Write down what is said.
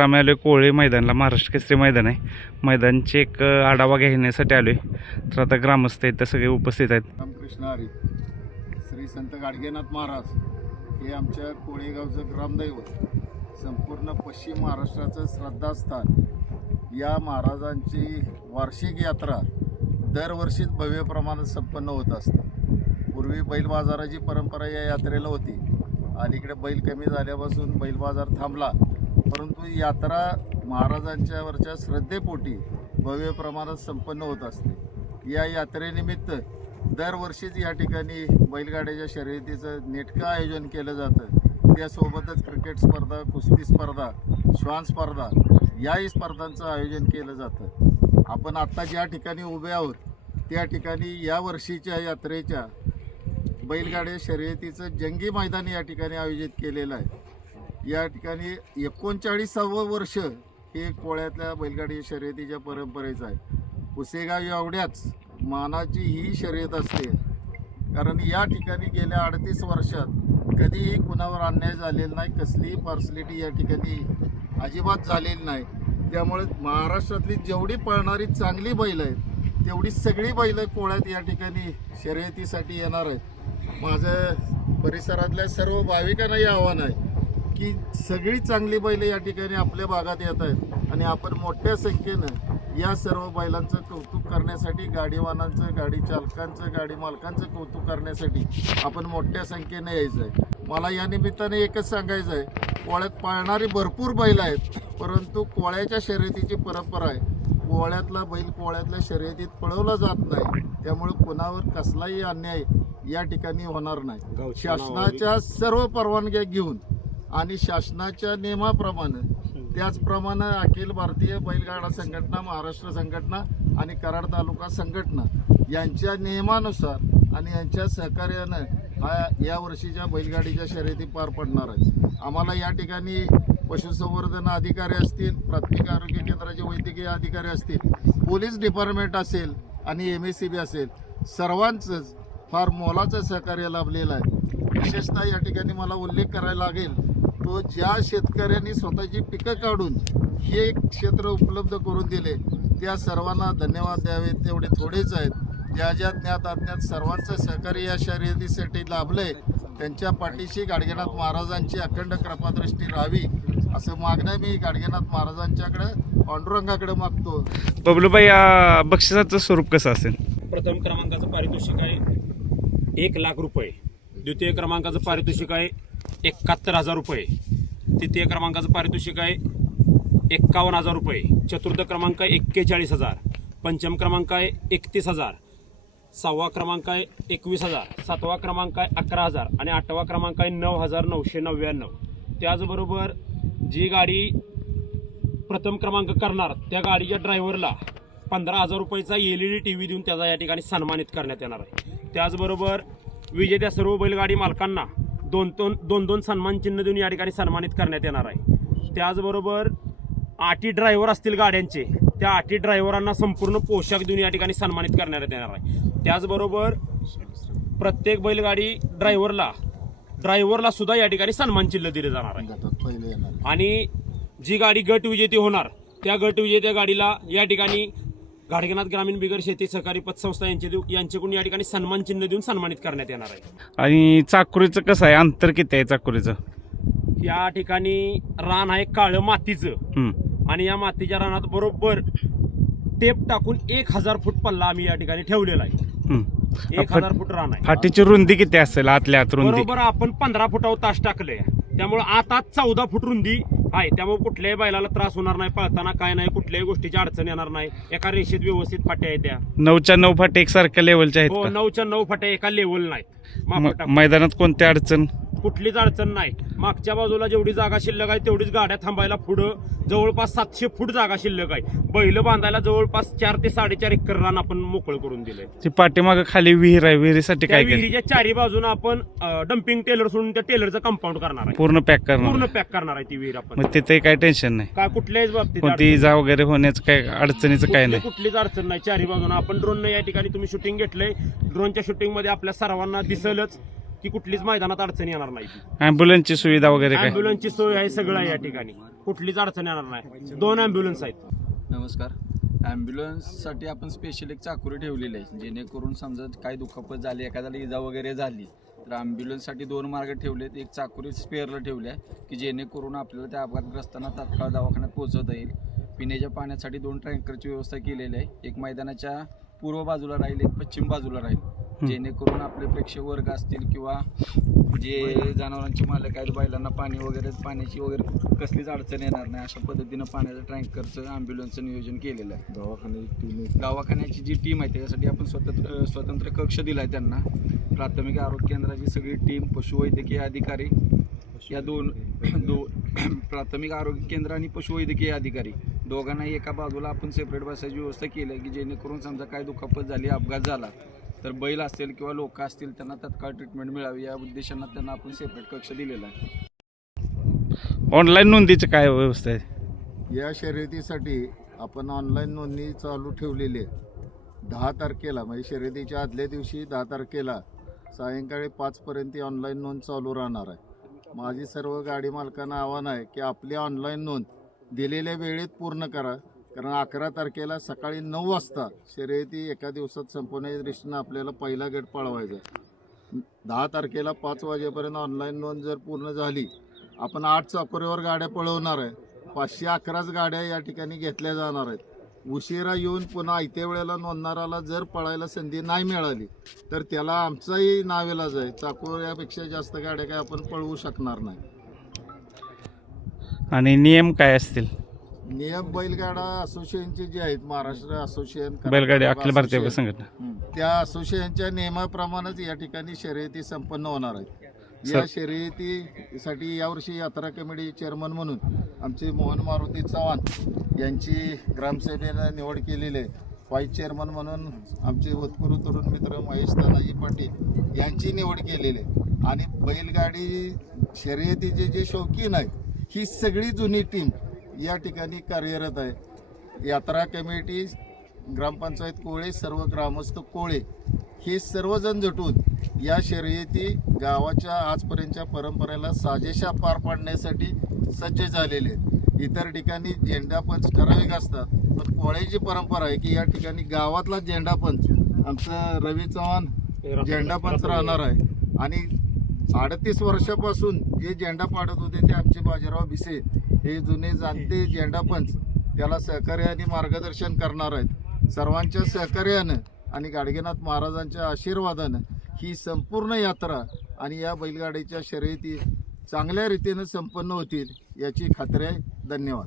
आम्ही आलो कोळे मैदानला. महाराष्ट्र केसरी मैदान आहे. मैदानचे एक आढावा घेण्यासाठी आलो आहे तर आता ग्रामस्थ आहेत तर सगळे उपस्थित आहेत. रामकृष्ण हरी. श्री संत गाडगेनाथ महाराज हे आमच्या कोळेगावचं ग्रामदैवत. संपूर्ण पश्चिम महाराष्ट्राचं श्रद्धास्थान. या महाराजांची वार्षिक यात्रा दरवर्षीच भव्य प्रमाणात संपन्न होत असते. पूर्वी बैल बाजाराची परंपरा या यात्रेला होती. अलीकडे बैल कमी झाल्यापासून बैल बाजार थांबला. परंतु ही यात्रा महाराजांच्यावरच्या श्रद्धेपोटी भव्य प्रमाणात संपन्न होत असते. या यात्रेनिमित्त दरवर्षीच या ठिकाणी बैलगाड्याच्या शर्यतीचं नेटकं आयोजन केलं जातं. त्यासोबतच क्रिकेट स्पर्धा कुस्ती स्पर्धा श्वान स्पर्धा याही स्पर्धांचं आयोजन केलं जातं. आपण आत्ता ज्या ठिकाणी उभे आहोत त्या ठिकाणी या वर्षीच्या यात्रेच्या बैलगाड्या शर्यतीचं जंगी मैदान या ठिकाणी आयोजित केलेलं आहे. या ठिकाणी एकोणचाळीसावं वर्ष हे कोळ्यातल्या बैलगाडी शर्यतीच्या परंपरेचं आहे. पुसेगाव एवढ्याच मानाची ही शर्यत असते. कारण या ठिकाणी गेल्या अडतीस वर्षात कधीही कुणावर अन्याय झालेला नाही कसलीही पर्सनॅलिटी या ठिकाणी अजिबात झालेली नाही. त्यामुळे महाराष्ट्रातली जेवढी पळणारी चांगली बैल आहेत तेवढी सगळी बैलं कोळ्यात या ठिकाणी शर्यतीसाठी येणार आहेत. माझं परिसरातल्या सर्व भाविकांनाही आव्हान आहे. की सगळी चांगली बैल या ठिकाणी आपल्या भागात येत आहेत आणि आपण मोठ्या संख्येनं या सर्व बैलांचं कौतुक करण्यासाठी गाडीवानांचं गाडी चालकांचं गाडी मालकांचं कौतुक करण्यासाठी आपण मोठ्या संख्येनं यायचं आहे मला या निमित्ताने एकच सांगायचं आहे कोळ्यात पाळणारी भरपूर बैल आहेत परंतु कोळ्याच्या शर्यतीची परंपरा आहे. कोळ्यातला बैल कोळ्यातल्या शर्यतीत पळवला जात नाही त्यामुळे कोणावर कसलाही अन्याय या ठिकाणी होणार नाही. शासनाच्या सर्व परवानग्या घेऊन आणि शासनाच्या नियमाप्रमाणे त्याचप्रमाणे अखिल भारतीय बैलगाडा संघटना महाराष्ट्र संघटना आणि कराड तालुका संघटना यांच्या नियमानुसार आणि यांच्या सहकार्यानं हा या वर्षीच्या बैलगाडीच्या शर्यती पार पडणार आहेत आम्हाला या ठिकाणी पशुसंवर्धन अधिकारी असतील प्राथमिक आरोग्य केंद्राचे वैद्यकीय अधिकारी असतील पोलीस डिपार्टमेंट असेल आणि एम एस सी बी असेल सर्वांचंच फार मोलाचं सहकार्य लाभलेलं आहे. विशेषतः या ठिकाणी मला उल्लेख करायला लागेल तो ज्या शेतकऱ्यांनी स्वतःची पिकं काढून हे एक क्षेत्र उपलब्ध करून दिले त्या सर्वांना धन्यवाद द्यावे तेवढे थोडेच आहेत. ज्या ज्या ज्ञात अज्ञात सर्वांचं सहकार्य या शर्यतीसाठी लाभलंय त्यांच्या पाठीशी गाडगेनाथ महाराजांची अखंड कृपादृष्टी राहावी असं मागणं मी गाडगेनाथ महाराजांच्याकडे पांडुरंगाकडे मागतो. बबलूबाई या बक्षिसाचं स्वरूप कसं असेल? प्रथम क्रमांकाचं पारितोषिक आहे एक लाख रुपये. द्वितीय क्रमांकाचं पारितोषिक आहे एकाहत्तर हजार रुपये. तृतीय क्रमांकाचं पारितोषिक आहे एक्कावन्न हजार रुपये. चतुर्थ क्रमांक आहे एक्केचाळीस हजार. पंचम क्रमांक आहे एकतीस हजार. सहावा क्रमांक आहे एकवीस हजार. सातवा क्रमांक आहे अकरा हजार आणि आठवा क्रमांक आहे नऊ हजार नऊशे नव्याण्णव. त्याचबरोबर जी गाडी प्रथम क्रमांक करणार त्या गाडीच्या ड्रायव्हरला पंधरा हजार रुपयेचा L E D T V देऊन त्याचा या ठिकाणी सन्मानित करण्यात येणार आहे. त्याचबरोबर विजेत्या सर्व बैलगाडी मालकांना दोन दोन दोन दोन सन्मान चिन्ह देऊन या ठिकाणी सन्मानित करण्यात येणार आहे. त्याचबरोबर आठी ड्रायव्हर असतील गाड्यांचे त्या आठी ड्रायव्हरांना संपूर्ण पोशाख देऊन या ठिकाणी सन्मानित करण्यात येणार आहे. त्याचबरोबर प्रत्येक बैलगाडी ड्रायव्हरला ड्रायव्हरला सुद्धा या ठिकाणी सन्मान चिन्ह दिले जाणार आहे. आणि जी गाडी गट विजेती होणार त्या गट विजेत्या गाडीला या ठिकाणी गाडगेनाथ ग्रामीण बिगर शेती सहकारी पतसंस्था यांचे यांच्याकडून या ठिकाणी सन्मान चिन्ह देऊन सन्मानित करण्यात येणार आहे. आणि चाकुरीचं कसं आहे? अंतर किती आहे चाकुरीचं? या ठिकाणी रान आहे काळं मातीचं. हं. आणि या मातीच्या रानात बरोबर टेप टाकून एक हजार फूट पल्ला आम्ही या ठिकाणी ठेवलेला आहे. हं. एक हजार फूट रान आहे. फाटीची रुंदी किती असेल? आतल्या आत रुंदी? बरोबर आपण पंधरा फुटावर तास टाकले त्यामुळे आत चौदा फूट रुंदी आहे. त्यामुळे कुठल्याही बैलाला त्रास होणार नाही पळताना काय नाही कुठल्याही गोष्टीची अडचण येणार नाही. एका रेषेत व्यवस्थित फाट्या आहेत त्या. नऊच्या नऊ फाटे एकसारख्या लेवलच्या आहेत हो का? नऊच्या नऊ फाट्या एका लेवल नाहीत. मापट. मैदानात कोणत्या अडचण? कुठलीच अडचण नाही. मागच्या बाजूला जेवढी जागा शिल्लक आहे तेवढीच गाड्या थांबायला पुढं जवळपास सातशे फूट जागा शिल्लक आहे. बैल बांधायला जवळपास चार ते साडेचार एकर रान आपण मोकळं करून दिलंय. ती पाठीमागं खाली विहीर आहे विहिरीसाठी त्या काय केलं? विहिरीच्या चारी बाजून आपण डम्पिंग टेलर सोडून त्या टेलरचं कंपाऊंड करणार आहे. पूर्ण पॅक करणार पूर्ण पॅक करणार आहे ती विहीर आपण. मग तिथे काही टेन्शन नाही. काय कुठल्याच बाबतीत कोणती इजा वगैरे होण्याचं काय अडचणीचं काय कुठली- नाही. कुठलीच अडचण नाही. चारी बाजून आपण ड्रोन या ठिकाणी तुम्ही शूटिंग घेतलंय. ड्रोनच्या शूटिंगमध्ये आपल्या सर्वांना दिसलच. की कुठलीच मैदानात अडचण येणार नाही. ॲम्ब्युलन्सची सुविधा वगैरे काय? अँब्युलन्सची सोय आहे सगळं आहे या ठिकाणी. कुठलीच अडचण येणार नाही. दोन अँब्युलन्स आहेत. नमस्कार. ॲम्ब्युलन्ससाठी आपण स्पेशल एक चाकुरी ठेवलेली आहे जेणेकरून समजा काही दुखापत झाली एखाद्याला इजा वगैरे झाली तर ॲम्ब्युलन्ससाठी दोन मार्ग ठेवलेत. एक चाकुरी स्पेअरला ठेवली आहे की जेणेकरून आपल्याला त्या अपघातग्रस्तांना तात्काळ दवाखान्यात पोहोचवता येईल. पिण्याच्या पाण्यासाठी दोन टँकरची व्यवस्था केलेली आहे. एक मैदानाच्या पूर्व बाजूला राहील एक पश्चिम बाजूला राहील. जेणेकरून आपले प्रेक्षक वर्ग असतील किंवा जे जनावरांचे मालक आहेत बैलांना पाणी वगैरे पाण्याची वगैरे कसलीच अडचण येणार नाही. अशा पद्धतीनं पाण्याचं टँकरचं ॲम्ब्युलन्सचं नियोजन केलेलं आहे. दवाखान्याची टीम दवाखान्याची जी टीम आहे त्याच्यासाठी आपण स्वतंत्र स्वतंत्र कक्ष दिला आहे त्यांना. प्राथमिक आरोग्य केंद्राची सगळी टीम पशुवैद्यकीय अधिकारी या दोन दो प्राथमिक आरोग्य केंद्र आणि पशुवैद्यकीय अधिकारी. दोघांनाही एका बाजूला आपण सेपरेट बसायची व्यवस्था केली आहे की जेणेकरून समजा काय दुखापत झाली अपघात झाला तर बैल असतील किंवा लोक असतील त्यांना तत्काळ ट्रीटमेंट मिळावी या उद्देशानं त्यांना आपण सेपरेट कक्ष दिलेला आहे. ऑनलाईन नोंदीची काय व्यवस्था आहे? या शर्यतीसाठी आपण ऑनलाईन नोंदणी चालू ठेवलेली आहे. दहा तारखेला म्हणजे शर्यतीच्या आदल्या दिवशी दहा तारखेला सायंकाळी पाचपर्यंत ऑनलाईन नोंद चालू राहणार आहे. माझी सर्व गाडी मालकांना आव्हान आहे की आपली ऑनलाईन नोंद दिलेल्या वेळेत पूर्ण करा. कारण अकरा तारखेला सकाळी नऊ वाजता शर्यती एका दिवसात संपवण्याच्या दृष्टीनं आपल्याला पहिला गेट पळवायचा आहे. दहा तारखेला पाच वाजेपर्यंत ऑनलाईन नोंद जर पूर्ण झाली आपण आठ चाकोरीवर गाड्या पळवणार आहे. पाचशे अकराच गाड्या या ठिकाणी घेतल्या जाणार आहेत. उशिरा येऊन पुन्हा आयत्या वेळेला नोंदणाराला जर पळायला संधी नाही मिळाली तर त्याला आमचाही नावेलाज आहे. चाकोऱ्यापेक्षा जास्त गाड्या काय आपण पळवू शकणार नाही. आणि नियम काय असतील? नियम बैलगाडा असोसिएशनचे जे आहेत महाराष्ट्र असोसिएशन बैलगाडी अखिल भारतीय संघटना. त्या असोसिएशनच्या नियमाप्रमाणेच या ठिकाणी शर्यती संपन्न होणार आहेत. या शर्यतीसाठी यावर्षी यात्रा कमिटी चेअरमन म्हणून आमचे मोहन मारुती चव्हाण यांची ग्रामसभेनं निवड केलेली आहे. व्हाईस चेअरमन म्हणून आमचे भूतपूर्व तरुण मित्र महेश तानाजी पाटील यांची निवड केलेली आहे. आणि बैलगाडी शर्यतीचे जे शौकीन आहेत ही सगळी जुनी टीम या ठिकाणी कार्यरत आहे. यात्रा कमिटी ग्रामपंचायत कोळे सर्व ग्रामस्थ कोळे हे सर्वजण झटून या शर्यती गावाच्या आजपर्यंतच्या परंपरेला साजेशा पार पाडण्यासाठी सज्ज झालेले आहेत. इतर ठिकाणी झेंडापंच ठराविक असतात पण कोळ्याची परंपरा आहे की या ठिकाणी गावातला झेंडापंच आमचं रवी चव्हाण झेंडापंच राहणार आहे. आणि अडतीस वर्षापासून जे झेंडा पाडत होते ते आमचे बाजीराव भिसे हे जुने जाणते झेंडापंच त्याला सहकार्य आणि मार्गदर्शन करणार आहेत. सर्वांच्या सहकार्यानं आणि गाडगेनाथ महाराजांच्या आशीर्वादानं ही संपूर्ण यात्रा आणि या बैलगाडीच्या शर्यती चांगल्या रीतीनं संपन्न होतील याची खात्री आहे. धन्यवाद.